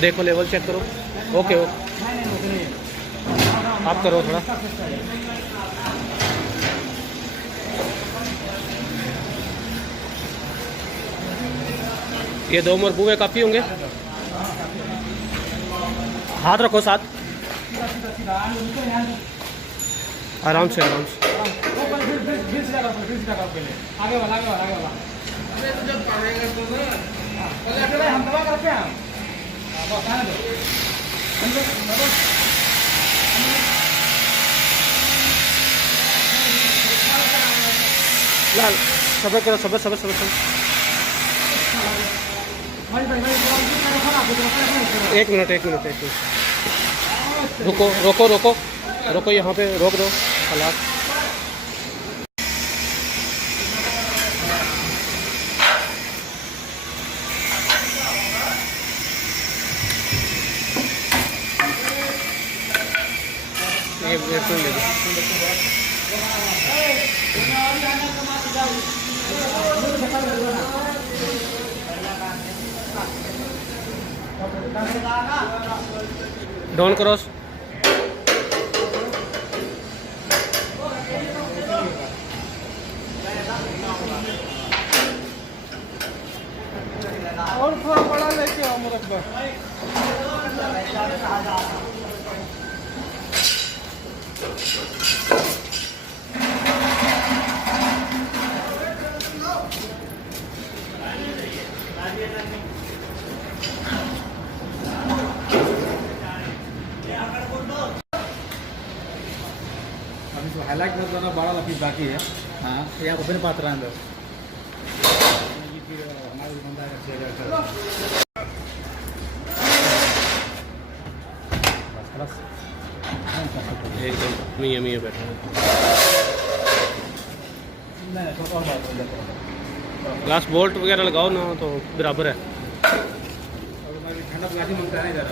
देखो level check करो। Okay okay, आप करो थोड़ा। ये 2 मरबूबे काफ़ी होंगे। हाथ रखो साथ, आराम से आराम से। आगे वाला हम दबा करते हैं। लाल सबर करो, सबर सबर सबर सबर। एक मिनट एक मिनट एक मिनट, रुको रोको रोको रोको, यहाँ पे रोक दो हालात। ये बिल्कुल ले दो। Down cross. और थोड़ा बड़ा लेके आओ मुरब्बा। अभी तो हाईलाइट कर देना, बड़ा लफी बाकी है। हाँ यहाँ अपने पात्र अंदर हमारे बंदा एकदम मियाँ मियाँ बैठा है। ग्लास बोल्ट वगैरह लगाओ ना तो बराबर है। ठंडा मंगता है इधर।